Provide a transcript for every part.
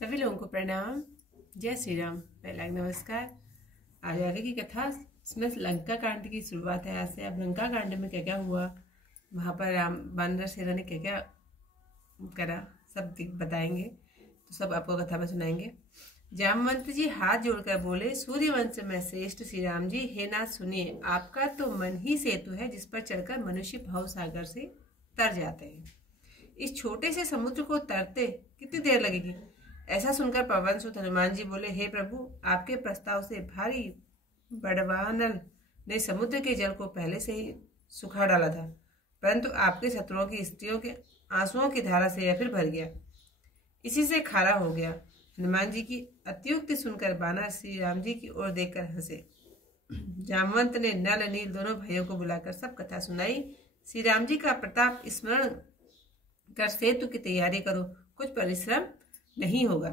सभी लोगों को प्रणाम। जय श्री राम। पहला नमस्कार। आज आगे की कथा इसमें लंका कांड की शुरुआत है। आज से अब लंका कांड में क्या क्या हुआ, वहाँ पर राम वानर सेना ने क्या क्या करा, सब बताएंगे। तो सब आपको कथा में सुनाएंगे। जामवंत जी हाथ जोड़कर बोले, सूर्यवंश में श्रेष्ठ श्री राम जी, हे नाथ सुनिए, आपका तो मन ही सेतु है जिस पर चढ़कर मनुष्य भव सागर से तर जाते हैं। इस छोटे से समुद्र को तरते कितनी देर लगेगी? ऐसा सुनकर पवन सुत हनुमान जी बोले, हे प्रभु, आपके प्रस्ताव से भारी बड़वानल ने समुद्र के जल को पहले से ही सुखा डाला था, परंतु आपके शत्रुओं की स्त्रियों के आंसुओं की धारा से यह फिर भर गया, इसी से खारा हो गया। हनुमान जी की अत्युक्ति सुनकर बानर श्री राम जी की ओर देखकर हंसे। जामवंत ने नल नील दोनों भाइयों को बुलाकर सब कथा सुनाई। श्री राम जी का प्रताप स्मरण कर सेतु की तैयारी करो, कुछ परिश्रम नहीं होगा।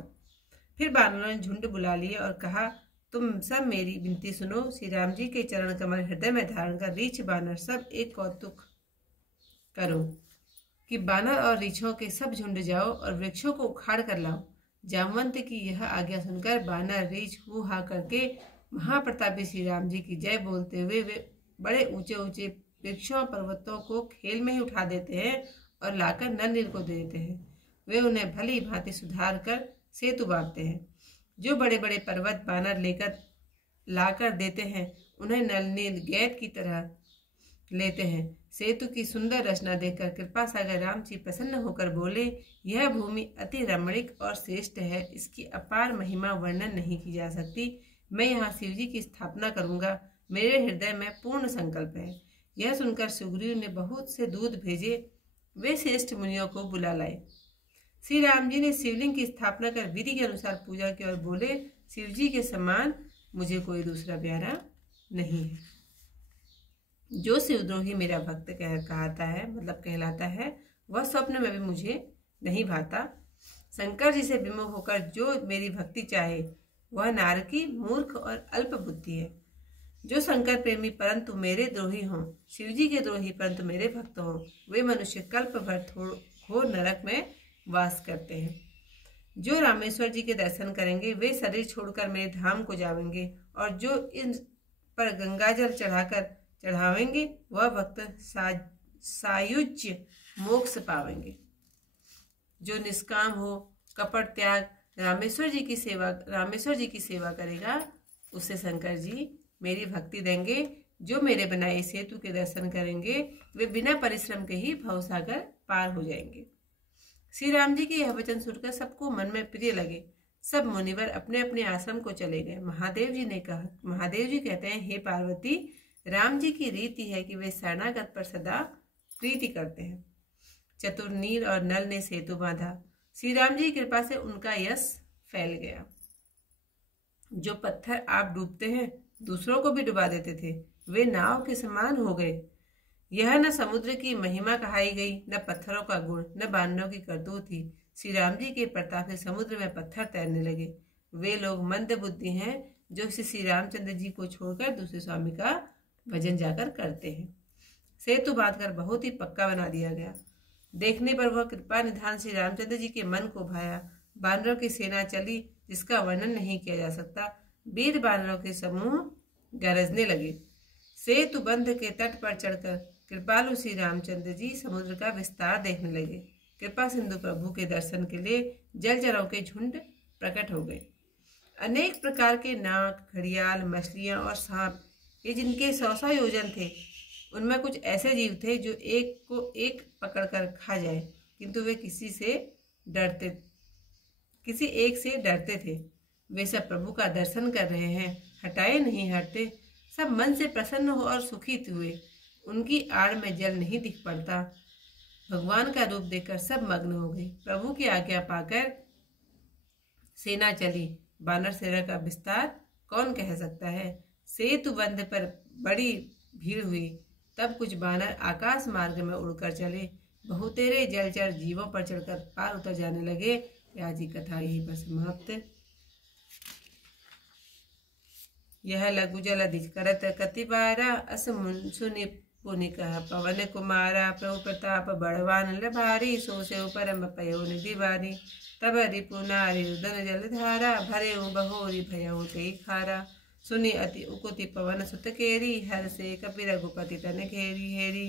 फिर बानरों ने झुंड बुला लिए और कहा, तुम सब मेरी विनती सुनो। श्री राम जी के चरण कमल हृदय में धारण कर रीछ बानर सब एक कौतुक करो कि बानर और रीछों के सब झुंड जाओ और वृक्षों को उखाड़ कर लाओ। जामवंत की यह आज्ञा सुनकर बानर रीछ हू हा करके महाप्रतापी श्री राम जी की जय बोलते हुए वे बड़े ऊंचे ऊंचे वृक्षों पर्वतों को खेल में ही उठा देते हैं और लाकर नल नील को दे देते हैं। वे उन्हें भली भांति सुधार कर सेतु बांधते हैं। जो बड़े बड़े पर्वत बानर लेकर लाकर देते हैं, उन्हें नल नील गैत की तरह लेते हैं। सेतु की सुंदर रचना देखकर कृपा सागर राम जी प्रसन्न होकर बोले, यह भूमि अति रमणीक और श्रेष्ठ है, इसकी अपार महिमा वर्णन नहीं की जा सकती। मैं यहाँ शिव जी की स्थापना करूंगा, मेरे हृदय में पूर्ण संकल्प है। यह सुनकर सुग्रीव ने बहुत से दूत भेजे, वे श्रेष्ठ मुनियों को बुला लाए। श्री राम जी ने शिवलिंग की स्थापना कर विधि के अनुसार पूजा की और बोले, शिव जी के समान मुझे कोई दूसरा प्यारा नहीं है। जो शिवद्रोही मेरा भक्त कहलाता है, वह स्वप्न में भी मुझे नहीं भाता। शंकर जी से विमुख होकर जो मेरी भक्ति चाहे, वह नारकी, मूर्ख और अल्प बुद्धि है। जो शंकर प्रेमी परंतु मेरे द्रोही हों, शिव जी के द्रोही परंतु मेरे भक्त हों, वे मनुष्य कल्प भर घोर नरक में वास करते हैं। जो रामेश्वर जी के दर्शन करेंगे, वे शरीर छोड़कर मेरे धाम को जाएंगे, और जो इन पर गंगाजल चढ़ावेंगे, वह भक्त सायुज्य मोक्ष पावेंगे। जो निष्काम हो, कपट त्याग रामेश्वर जी की सेवा करेगा, उससे शंकर जी मेरी भक्ति देंगे। जो मेरे बनाए सेतु के दर्शन करेंगे, वे बिना परिश्रम के ही भवसागर पार हो जाएंगे। श्री राम जी के यह वचन सुनकर सबको मन में प्रिय लगे। सब मुनिवर अपने अपने आश्रम को चले गए। महादेव जी कहते हैं, हे पार्वती, राम जी की रीति है कि वे शरणागत पर सदा प्रीति करते हैं। चतुर नील और नल ने सेतु बांधा। श्री राम जी की कृपा से उनका यश फैल गया। जो पत्थर आप डूबते हैं, दूसरों को भी डुबा देते थे, वे नाव के समान हो गए। यह न समुद्र की महिमा कहाई गई, न पत्थरों का गुण, न बानरों की करतूत थी। श्री राम जी के प्रताप से समुद्र में पत्थर तैरने लगे। वे लोग मंद बुद्धि हैं जो श्री रामचंद्र जी को छोड़कर दूसरे स्वामी का भजन जाकर करते हैं। सेतु बांधकर बहुत ही पक्का बना दिया गया। देखने पर वह कृपा निधान श्री रामचंद्र जी के मन को भाया। बानरों की सेना चली, जिसका वर्णन नहीं किया जा सकता। वीर बानरों के समूह गरजने लगे। सेतु बंध के तट पर चढ़कर कृपालु श्री रामचंद्र जी समुद्र का विस्तार देखने लगे। कृपा सिंधु प्रभु के दर्शन के लिए जलचरों के झुंड प्रकट हो गए। अनेक प्रकार के नाग, घड़ियाल, मछलियां और सांप, ये जिनके 100 योजन थे, उनमें कुछ ऐसे जीव थे जो एक को एक पकड़कर खा जाए, किंतु वे किसी एक से डरते थे। वे सब प्रभु का दर्शन कर रहे हैं, हटाए नहीं हटते। सब मन से प्रसन्न हो और सुखित हुए। उनकी आड़ में जल नहीं दिख पड़ता। भगवान का रूप देखकर सब मग्न हो गए। प्रभु की आज्ञा पाकर सेना चली। बानर सेना का विस्तार कौन कह सकता है। सेतु बंध पर बड़ी भीड़ हुई। तब कुछ बानर आकाश मार्ग में उड़कर चले। बहुतेरे जलचर जीवों पर चढ़कर पार उतर जाने लगे। आज की कथा यही पर समाप्त। यह लघु जल अधिक करत कतिबारा, अस सुनि पुनि कह पवन कुमारा। प्रभु प्रताप बड़वान भारी, सो से परम पयो निधि बारी। तब रिपु नारी रुदन जल धारा भरे बहोरी भयउ ते खारा। सुनि अति उकुति पवन सुत केरी हर से कपि रघुपति तन घेरी हेरी।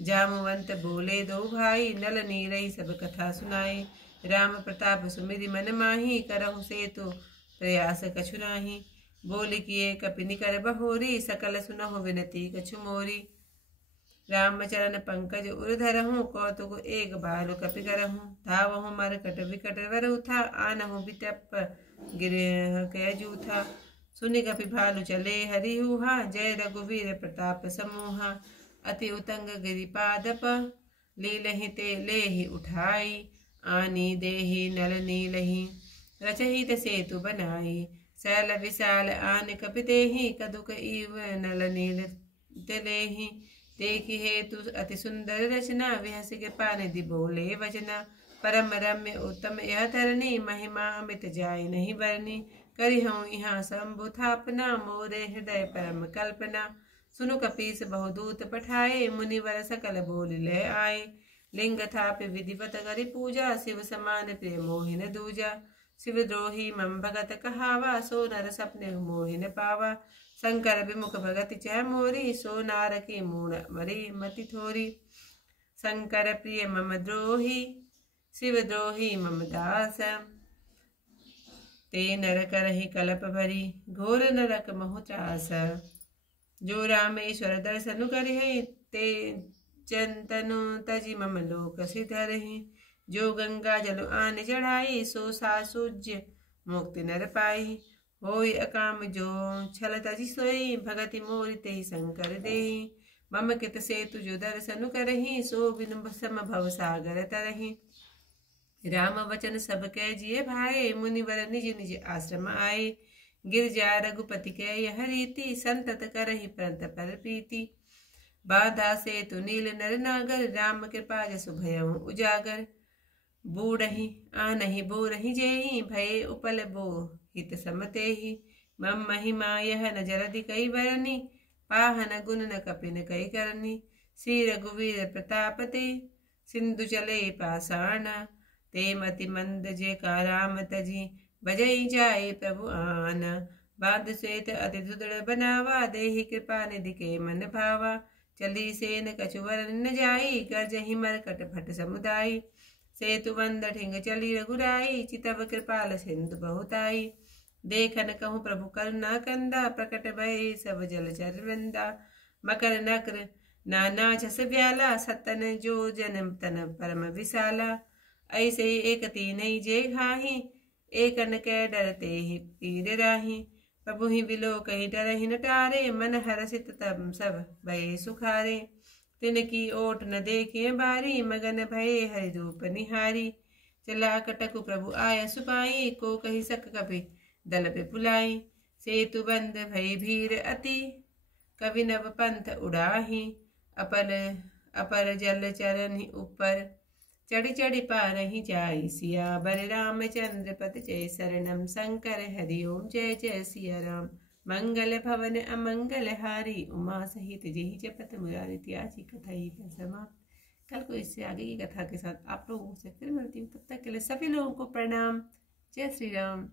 जामवंत बोले दो भाई नल नीरई सब कथा सुनाई। राम प्रताप सुमिरि मन माही करहु सेतु प्रयास कछु नाही। बोली किए कपि निकर बहोरी सकल सुनहु विनती कछु मोरी। रामचरण पंकज उर धरहु कौतुक एक बार कपि करहु। धावहु मरकट विकट वरु था आनहु बिटप गिरह कय जूथा। सुनि कपि भालु चले हरिहुहा जय रघुवीर प्रताप समूहा। अति उतंग गिरिपादप लीलहि ते लेहि उठाई। आनी देहि नल नीलहि रचहित सेतु बनाई। सैल विशाल आन कपि तेहि कदुक इव नल नील तलेहि। देखि हेतु अति सुंदर रचना विहसि के पानिधि बोले वचना। परम रम्य उत्तम यह धरनी महिमा अमित जाय नहीं बरनी। करिहउँ यहाँ शंभु थापना मोरे हृदय परम कल्पना। सुनु कपीस बहुदूत पठाए मुनिवर सकल बोल ले आए। लिंग थापि विधिवत करि पूजा शिव समान प्रिय मोहिन दूजा। शिव द्रोही मम भगत कहावा सो नर सपने मोहिन पावा। शंकर विमुख भगति चह मोरी सो नार की मूण मरी मति थोरी। शंकर प्रिय मम द्रोही शिव द्रोही मम दास। ते नर करहि कलप भरी घोर नरक महु त्रास। जो रामेश्वर दर्शनु करिहि ते चंतनु तजि मम लोक सिधरहि। जो गंगा जल आन चढ़ाई सो सासुज्य मुक्ति नर पाई। होई अकाम जो छल तजि सोई भगति मोरि तेहि शंकर देहि। मम कित सेतु जो दर्शनु करहि सो बिनु सम भव सागर तरहि। राम वचन सब कै जिय भाई मुनिवर निज निज आश्रम आए। गिरजा रघुपति कै यह रीति संतत करहि पंत पर प्रीति। बाधा सेतु नील नर नागर राम कृपा जसु भयउ उजागर। बूढ़हि आनहि बोरहि जेहि भये उपल बो हित समतेहि। मम महिमा यह न जलधि कई बरनी पाहन गुण न कपिन कई करनी। श्री रघुवीर प्रताप ते सिंधु चले पाषाण। ते मति मंद जे का राम तजी बजई जाए प्रभु आन। बांध श्वेत अति दुदड़ बनावा देहि कृपा निधि के मन भावा। चली सेन कछु वरन न जाई गरजहि मरकट भट समुदाई। सेतु बंद ठिंग चली रघुराई चितव कृपाल सिंधु बहुताई। देखन कहूँ प्रभु करुणा कंदा प्रकट भय सब जल चरविंदा। मकर नक्र नाना झस व्याला सतन जो जन तन परम विशाला। ऐसे एक तीनई जे घाही एकन कै डरते ही पीर राही। प्रभु ही बिलो कहीं डरहि न टारे मन हरसित तब सब भये सुखारे। तिनकी ओट न देखे बारी मगन भये हरि रूप निहारी। चला कटकु प्रभु आय सुपाई को कही सक कपि दल पे पुलाई। सेतु बंद भई भीर अति कवि नव पंथ उड़ाही। अपर जल चरण ऊपर चढ़ी चढ़ी पारहि जाई। सियावर रामचंद्र पद जय शरणम शंकर हरि ओम जय जय सिया राम। मंगल भवन अमंगल हारी उमा सहित जेहि जपत मुरारी। त्याजी कथा ही पर समाप्त। कल को इससे आगे की कथा के साथ आप लोगों से फिर मिलती हूँ। तब तक के लिए सभी लोगों को प्रणाम। जय श्री राम।